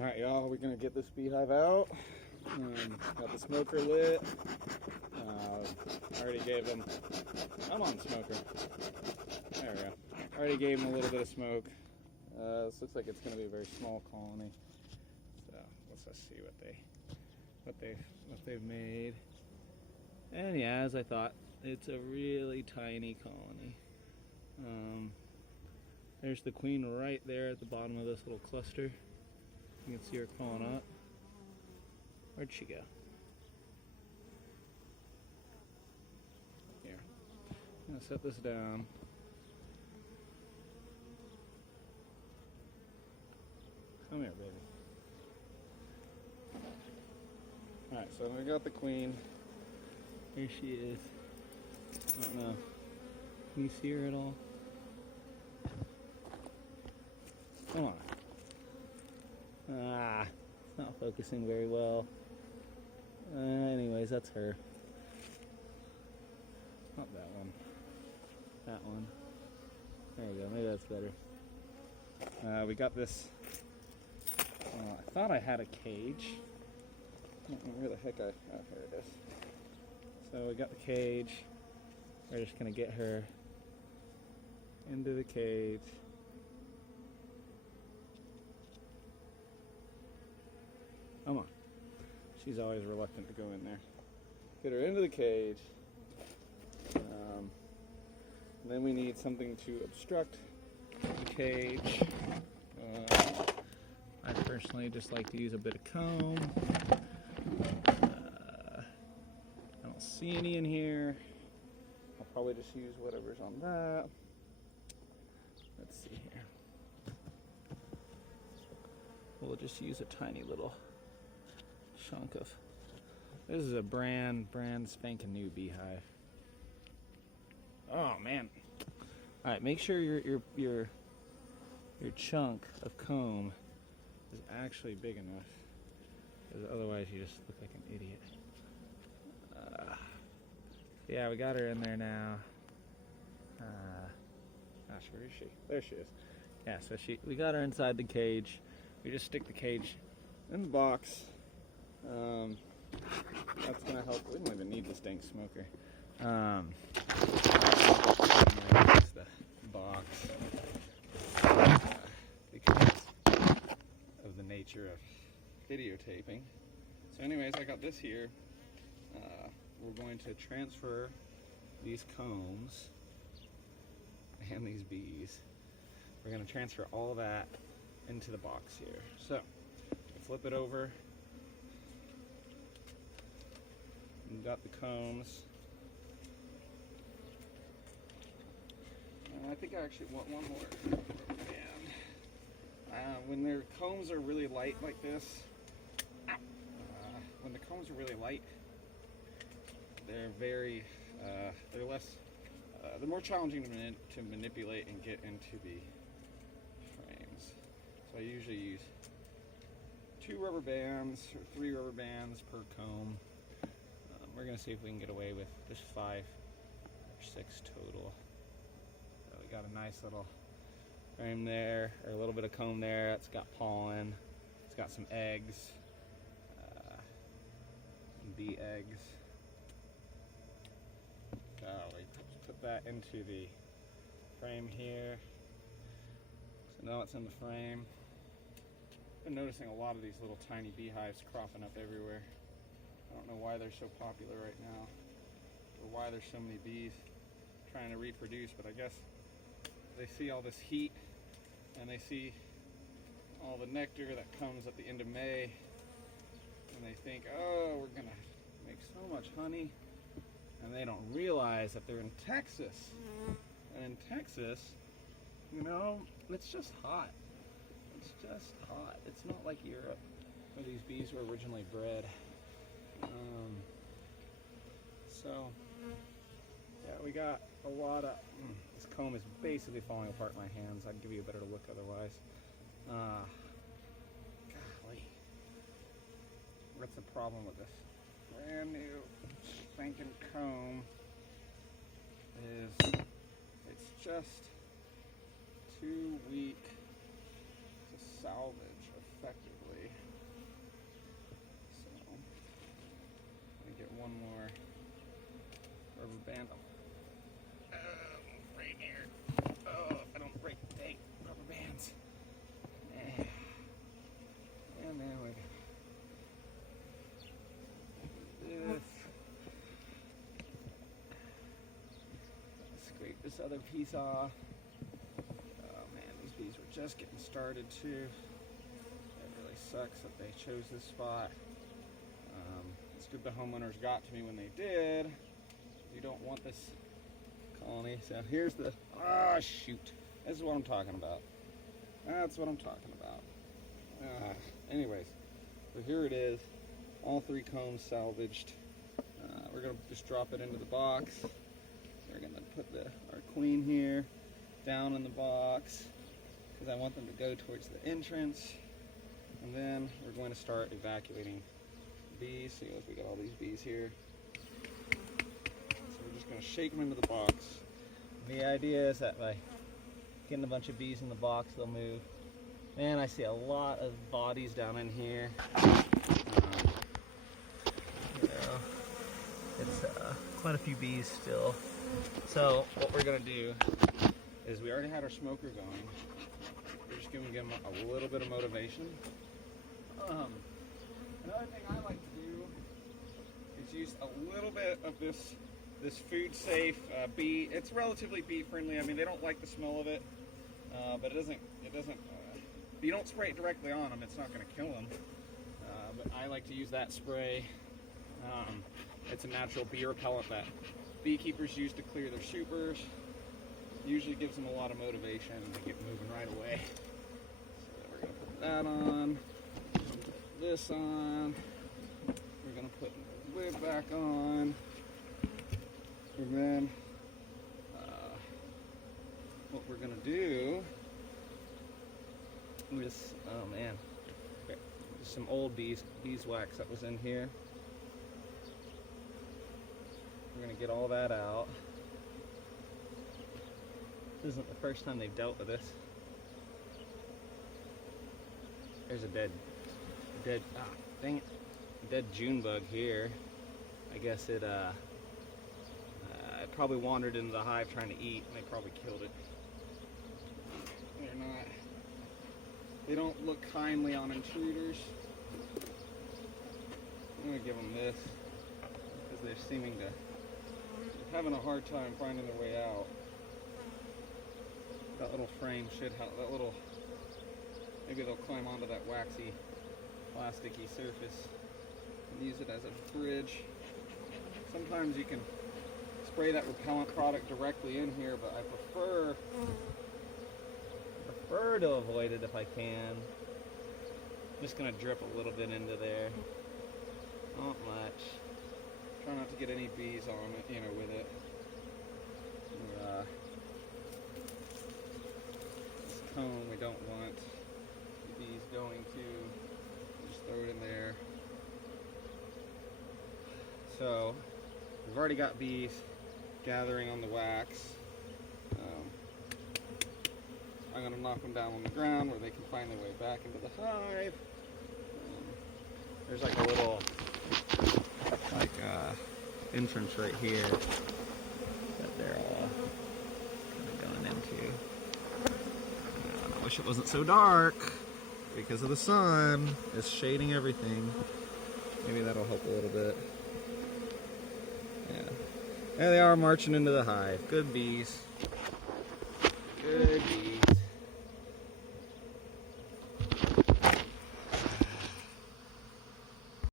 Alright y'all, we're gonna get this beehive out. Got the smoker lit. Already gave them, come on smoker. There we go. Already gave them a little bit of smoke. This looks like it's gonna be a very small colony. So let's just see what they've made. And yeah, as I thought, it's a really tiny colony. There's the queen right there at the bottom of this little cluster. You can see her crawling up. Where'd she go? Here. I'm gonna set this down. Come here, baby. Alright, so we got the queen. Here she is. I don't know. Can you see her at all? Come on. It's not focusing very well. Anyways, that's her. Not that one. That one. There we go. Maybe that's better. We got this. I thought I had a cage. I don't know where the heck oh, here it is. So we got the cage. We're just gonna get her into the cage. Come on. She's always reluctant to go in there. Get her into the cage. Then we need something to obstruct the cage. I personally just like to use a bit of comb. I don't see any in here. I'll probably just use whatever's on that. Let's see here. We'll just use a tiny little chunk of. This is a brand spanking new beehive. Oh man! All right, make sure your chunk of comb is actually big enough, because otherwise you just look like an idiot. Yeah, we got her in there now. Gosh, where is she? There she is. Yeah, so we got her inside the cage. We just stick the cage in the box. That's gonna help. We don't even need this dang smoker. It's the box because of the nature of videotaping. So anyways, I got this here. We're going to transfer these combs and these bees. We're going to transfer all that into the box here. So flip it over. We've got the combs. I think I actually want one more. And when their combs are really light like this, when the combs are really light, they're very, they're less, they're more challenging to manipulate and get into the frames. So I usually use 2 rubber bands or 3 rubber bands per comb. We're gonna see if we can get away with just 5 or 6 total. So we got a nice little frame there, or a little bit of comb there. It's got pollen. It's got some eggs, some bee eggs. So we put that into the frame here. So now it's in the frame. I've been noticing a lot of these little tiny beehives cropping up everywhere. I don't know why they're so popular right now, or why there's so many bees trying to reproduce, but I guess they see all this heat and they see all the nectar that comes at the end of May, and they think, oh, we're gonna make so much honey, and they don't realize that they're in Texas. And in Texas, you know, it's just hot. It's just hot. It's not like Europe, where these bees were originally bred. So yeah, we got a lot of this comb is basically falling apart in my hands. I'd give you a better look otherwise. Golly, what's the problem with this brand new spanking comb? Is it's just too weak to salvage effectively. one more rubber band. Right here. Oh, if I don't break the dang rubber bands. And there we go. This. Scrape this other piece off. Oh man, these bees were just getting started too. It really sucks that they chose this spot. It's good the homeowners got to me when they did. You don't want this colony. So here's the, shoot. This is what I'm talking about. That's what I'm talking about. Anyways, so here it is. All 3 combs salvaged. We're gonna just drop it into the box. We're gonna put our queen here down in the box because I want them to go towards the entrance. And then we're going to start evacuating bees. See, look, we got all these bees here. So we're just going to shake them into the box. The idea is that by getting a bunch of bees in the box, they'll move. Man, I see a lot of bodies down in here. It's quite a few bees still. So what we're going to do is we already had our smoker going. We're just going to give them a little bit of motivation. Another thing I like to do is use a little bit of this food safe bee. It's relatively bee friendly. I mean, they don't like the smell of it, but it doesn't. If you don't spray it directly on them, it's not going to kill them. But I like to use that spray. It's a natural bee repellent that beekeepers use to clear their supers. Usually gives them a lot of motivation and they get moving right away. So we're going to put that on. This on. We're going to put the lid back on. And then what we're going to do is, oh man, okay, some old beeswax that was in here. We're going to get all that out. This isn't the first time they've dealt with this. There's a dead, dang it, dead June bug here. I guess it probably wandered into the hive trying to eat, and they probably killed it. They don't look kindly on intruders. I'm gonna give them this because they're having a hard time finding their way out. That little frame should have maybe they'll climb onto that waxy, plasticky surface and use it as a bridge. Sometimes you can spray that repellent product directly in here, but I prefer to avoid it if I can. I'm just gonna drip a little bit into there. Not much. Try not to get any bees on it, with it. This cone we don't want the bees going to. Just throw it in there. So we've already got bees gathering on the wax. I'm going to knock them down on the ground where they can find their way back into the hive. There's like a little entrance right here that they're all kind of going into. I wish it wasn't so dark because of the sun. It's shading everything. Maybe that'll help a little bit. Yeah. There they are marching into the hive. Good bees. Good bees.